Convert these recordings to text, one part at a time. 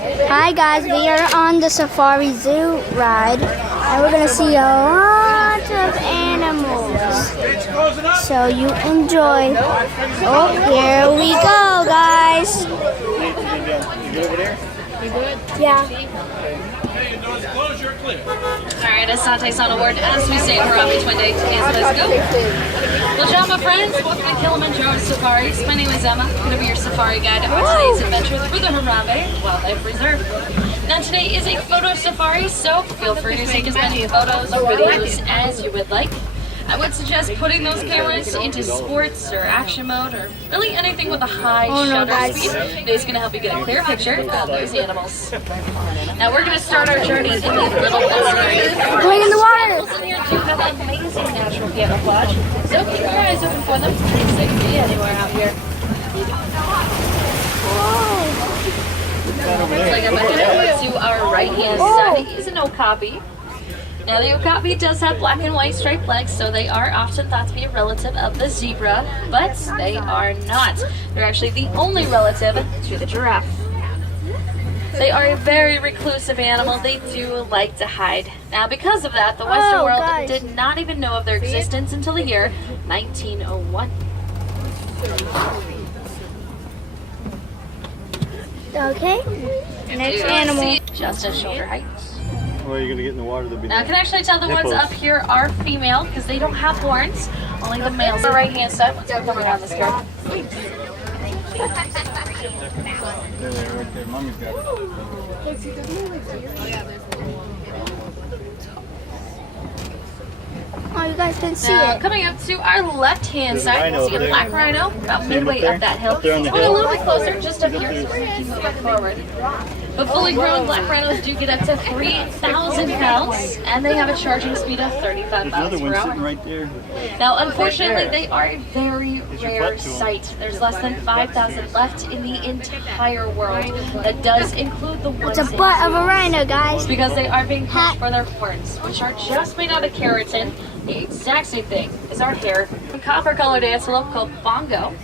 Hi guys, we are on the Safari Zoo ride and we're going to see a lot of animals. So you enjoy. Oh, here we go guys. You over there? You good? Yeah. Alright, Asante's on award. As we say, Harambe Twin Day. Let's go. Well, John, my friends, welcome to Kilimanjaro Safaris. My name is Emma. I'm going to be your safari guide on today's adventure through the Harambe Wildlife Reserve. Now, today is a photo safari, so feel free to take as many photos or videos as you would like. I would suggest putting those cameras into sports or action mode or really anything with a high shutter speed. It's going to help you get a clear picture of those animals. Now we're going to start our journey in the little area. Going in the water. Animals in here do have amazing natural camouflage, so keep your eyes open for them. It's safe to be anywhere out here. Looks like I'm going to our right hand side is an okapi. Now the okapi does have black and white striped legs, so they are often thought to be a relative of the zebra, but they are not. They're actually the only relative to the giraffe. They are a very reclusive animal. They do like to hide. Now because of that, the Western world did not even know of their existence until the year 1901. Okay. Next animal. Just at shoulder height. Well, you're gonna get in the water. Now I can actually tell the ones up here are female because they don't have horns. Only the males. The right hand side. Once we come around this curve. There they are, right there. Mommy's got it. Oh, you guys can see Now, it. coming up to our left-hand side, you see a black rhino about midway there? up that hill. Up there on the Going a hill? little bit closer, just up here, so we're going to keep moving forward. But fully grown black rhinos do get up to 3,000 pounds, and they have a charging speed of 35 There's another miles one per sitting hour. right there. Now, unfortunately, they are a very your rare butt to 'em? sight. There's less than 5,000 left in the entire world. That does include the ones It's a butt of a rhino, guys. because they are being pushed for their horns, which are just made out of keratin. The exact same thing as our hair. A copper-colored antelope called bongo.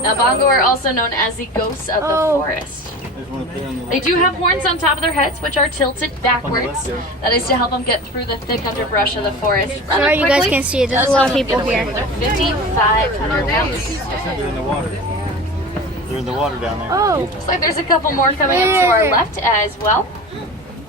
Now, bongo are also known as the ghosts of the forest. There's one up there on the They do have horns on top of their heads, which are tilted backwards. That is to help them get through the thick underbrush of the forest. Sorry you guys can't see it. There's a lot of people here. They're 5,500 pounds. They're in the water. They're in the water down there. Oh. Looks like there's a couple more coming up to our left as well.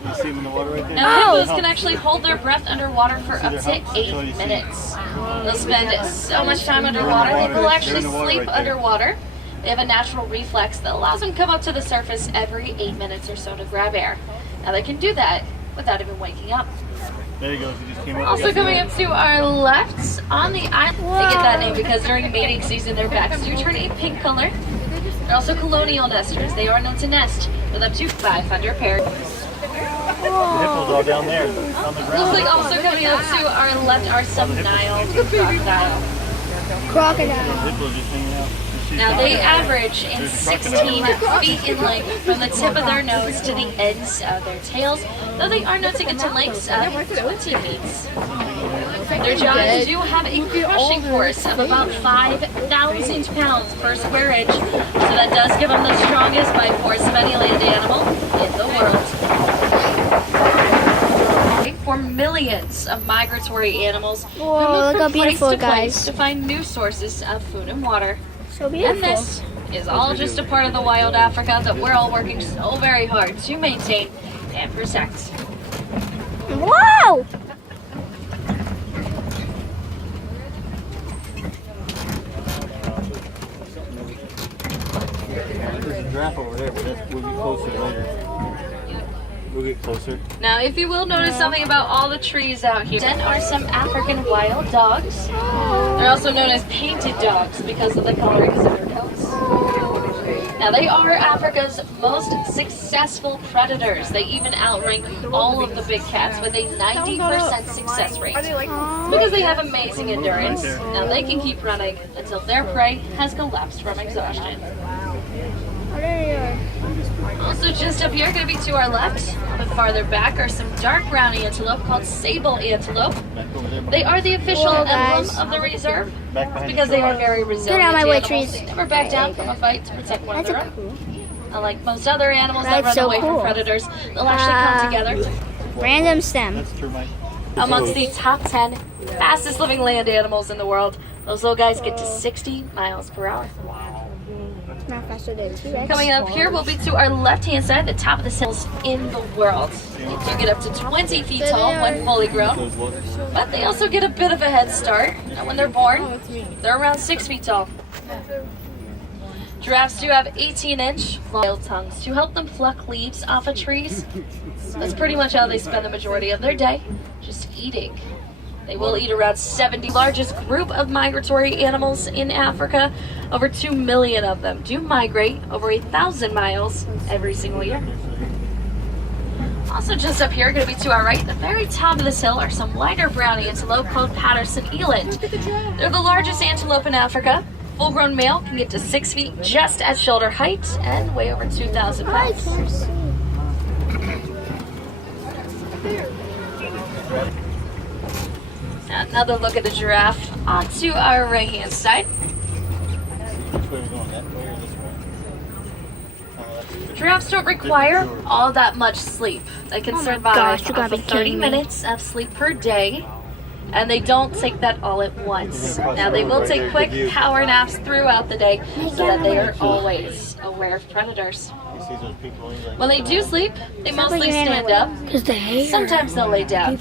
You see them in the water right there? Now, hippos can actually hold their breath underwater for up to 8 minutes. They'll spend so much time underwater, they will actually sleep underwater. They have a natural reflex that allows them to come up to the surface every 8 minutes or so to grab air. Now, they can do that without even waking up. There he goes. He just came up. Also coming up to our left on the island, they get that name because during mating season their backs do turn a pink color. They're also colonial nesters. They are known to nest with up to 500 pairs. The hippos all down there on the ground. Looks like also coming up to our left are some Nile crocodile. Crocodile. Hippos just hanging out. Now they average in 16 feet in length from the tip of their nose to the ends of their tails, though they are known to get to lengths of 20 feet. Their jaws do have a crushing force of about 5,000 pounds per square inch, so that does give them the strongest bite force of any land animal in the world. For millions of migratory animals who Whoa, move look how from place beautiful, to place guys. to find new sources of food and water. So And beautiful. this is all just a part of the wild Africa that we're all working so very hard to maintain and protect. Whoa! There's a giraffe over there, but we'll get closer later. We'll get closer. Now, if you will notice something about all the trees out here, then are some African wild dogs. They're also known as painted dogs because of the colorings of their coats. Now, they are Africa's most successful predators. They even outrank all of the big cats with a 90% success rate. It's because they have amazing endurance. Now, they can keep running until their prey has collapsed from exhaustion. Oh, there you are. Also just up here, going to be to our left, a bit farther back, are some dark brown antelope called sable antelope. Back over there. They are the official Whoa, emblem guys. of the reserve Back behind because the they truck. are very resilient out of my way, animals. trees. They never back down from a fight to protect one That's of a their own. cool. Unlike most other animals that That's run so away cool. from predators, they'll actually come together. Random stem. That's true, Mike. Amongst the top 10 fastest living land animals in the world, those little guys get to 60 miles per hour. Not faster than T-Rex. Coming up here, we'll be to our left-hand side, the top of the hills in the world. They do get up to 20 feet tall when fully grown, but they also get a bit of a head start. And when they're born, they're around 6 feet tall. Giraffes do have 18-inch long tongues to help them pluck leaves off of trees. That's pretty much how they spend the majority of their day, just eating. They will eat around 70. Largest group of migratory animals in Africa. Over 2 million of them do migrate over 1,000 miles every single year. Also just up here, going to be to our right, the very top of this hill are some lighter brown antelope called Patterson eland. They're the largest antelope in Africa. Full-grown male can get to 6 feet just at shoulder height and weigh over 2,000 pounds. Another look at the giraffe onto our right-hand side. Which way are we going? That way or this way? Giraffes don't require all that much sleep. They can survive gosh, you gotta off be of 30 kidding me. minutes of sleep per day, and they don't take that all at once. Now, they will take quick power naps throughout the day so that they are always aware of predators. You see those people in like When they do sleep, they mostly stand up. Because the hair. Sometimes they'll lay down,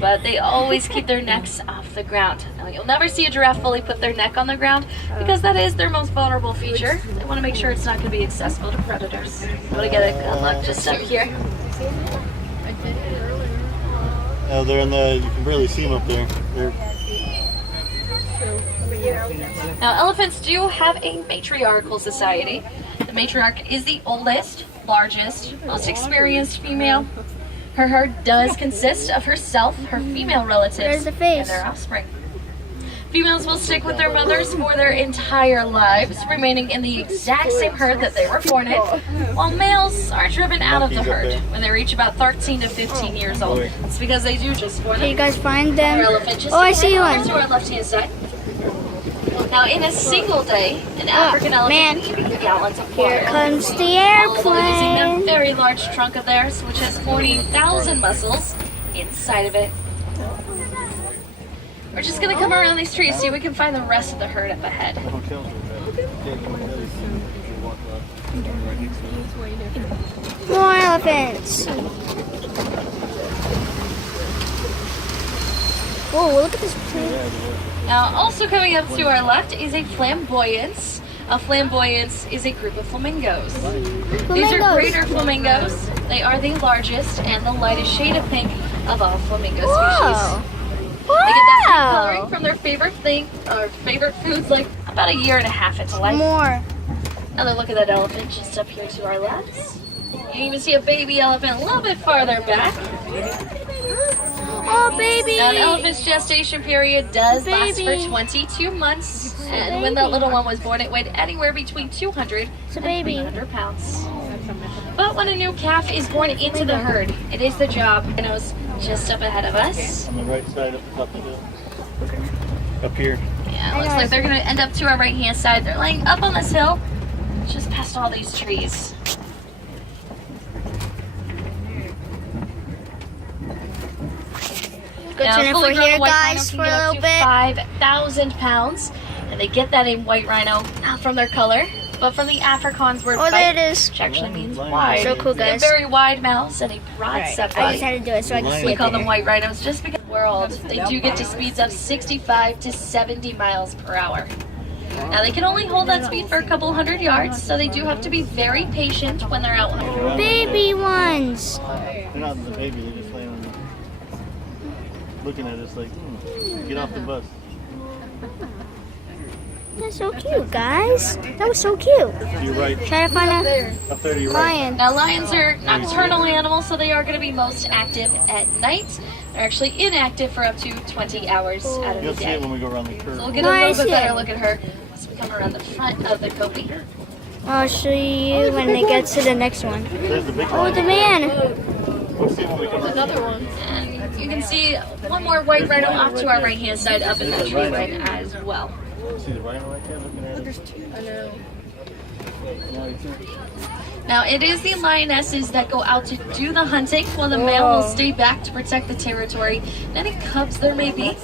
but they always keep their necks off the ground. Now, you'll never see a giraffe fully put their neck on the ground because that is their most vulnerable feature. They want to make sure it's not going to be accessible to predators. I'm going to get a good look just up here. Oh, they're in the. You can barely see them up there. They're Now, elephants do have a matriarchal society. The matriarch is the oldest, largest, most experienced female. Her herd does consist of herself, her female relatives, There's the face. and their offspring. Females will stick with their mothers for their entire lives, remaining in the exact same herd that they were born in, while males are driven out of the herd when they reach about 13 to 15 years old. It's because they do just for Can you them. guys find them? Our elephant just Oh, I see over one. to our left-hand side. Now, in a single day, an African elephant man. can eat gallons of Here water. comes the All while using that airplane. very large trunk of theirs, which has 40,000 muscles inside of it. We're just gonna come around these trees, see if we can find the rest of the herd up ahead. hotels are better. More elephants. Whoa, look at this tree. Now, also coming up to our left is a flamboyance. A flamboyance is a group of flamingos. These are Flamingos. greater flamingos. They are the largest and the lightest shade of pink of all flamingo Whoa. species. They get that pink Wow. coloring from their favorite foods, like about a year and a half into life. More. Another look at that elephant just up here to our left. You can even see a baby elephant a little bit farther back. Oh, baby. Now, an elephant's gestation period does last for Baby. 22 months. And when that little one was born, it weighed anywhere between 200 It's a and baby. 300 pounds. But when a new calf is born into the herd, it is the job, and it was just up ahead of us. On the right side up the top of the hill. Up here. Yeah, it looks like they're going to end up to our right-hand side. They're laying up on this hill, just past all these trees. Good Now, to know fully for grown here, white guys, rhino for can a get up little to bit. 5,000 pounds, and they get that in white rhino not from their color, but from the Afrikaans word Oh, there "bite," it is. which actually means wide. So cool, They have guys. very wide mouths and a broad I just septum. had to do it so I can see We it. call them white rhinos just because the world they do get to speeds of 65 to 70 miles per hour. Now they can only hold that speed for a couple hundred yards, so they do have to be very patient when they're out. Baby ones. They're not the baby, they're just laying on looking at us like, get off the bus. That's so cute, guys. That was so cute. To your right, Try to find a up there to your right. lion. Now lions are nocturnal animals, so they are going to be most active at night. They're actually inactive for up to 20 hours out of You'll the see it day. when we go around the curve. So we'll get No, a I little bit see better it. look at her as we come around the front of the copy. I'll show you when it gets to the next one. There's the big Oh, one. the man. We'll see when we come around. And you can see one more white rhino off to our right-hand side up in that tree line as well. See the rhino right there looking at us? Now, it is the lionesses that go out to do the hunting, while the male will stay back to protect the territory and any cubs there may be.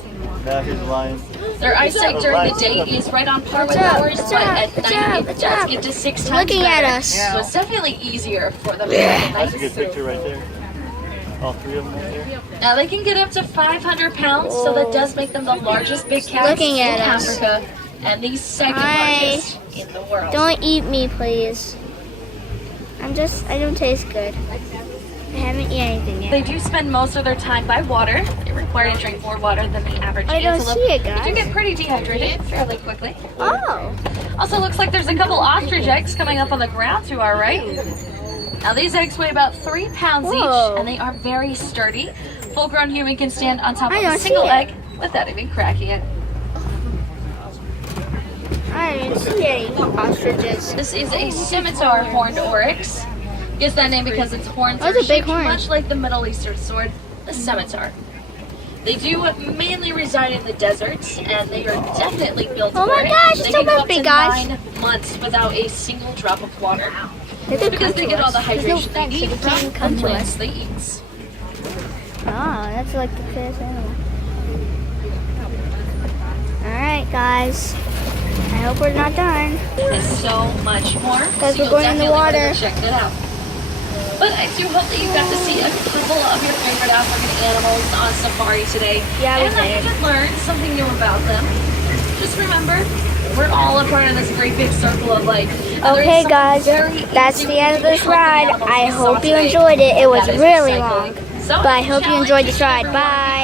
Now here's the lion. Their eyesight during the day is right on par with ours, but at night it does get to 6 times Looking at better. us. So it's definitely easier for them at That's a night. good picture right there. All 3 of them right there. Now, they can get up to 500 pounds, so that does make them the largest big cats Looking in at us. Africa and the second largest in the world. Don't eat me, please. I don't taste good. I haven't eaten anything yet. They do spend most of their time by water. They're required to drink more water than the average I don't antelope. see it, They do guys. get pretty dehydrated fairly quickly. Oh. Also, looks like there's a couple ostrich eggs coming up on the ground to our right. Now, these eggs weigh about 3 pounds Whoa. each, and they are very sturdy. Full-grown human can stand on top I of a don't single see it. egg without even cracking it. I didn't see any ostriches. This is a scimitar horned oryx. Gets that name because its horns That's are a big shaped horn. much like the Middle Eastern sword, the scimitar. They do mainly reside in the deserts, and they are definitely built Oh for my it. gosh, They it's can so go up big, to guys. 9 months without a single drop of water. They could Because come they to get all us. the There's no hydration they fence, so need they from can't come the to plants us. they eat. Oh, that's like the fittest animal. Alright, guys. I hope we're not done. And so much more. Guys, so we're going in the you'll definitely want to water. go check that out. But I do hope that you got to see a couple of your favorite African animals on safari today. Yeah, we and that you did. did learn something new about them. Just remember, we're all a part of this great big circle of life. And there is Okay, something guys, very that's easy the end of we this can do to help the ride. animals I we saw hope you today. enjoyed it. It was That is really recycling. long. So, But I hope you challenge enjoyed this each and ride. every one of you Bye.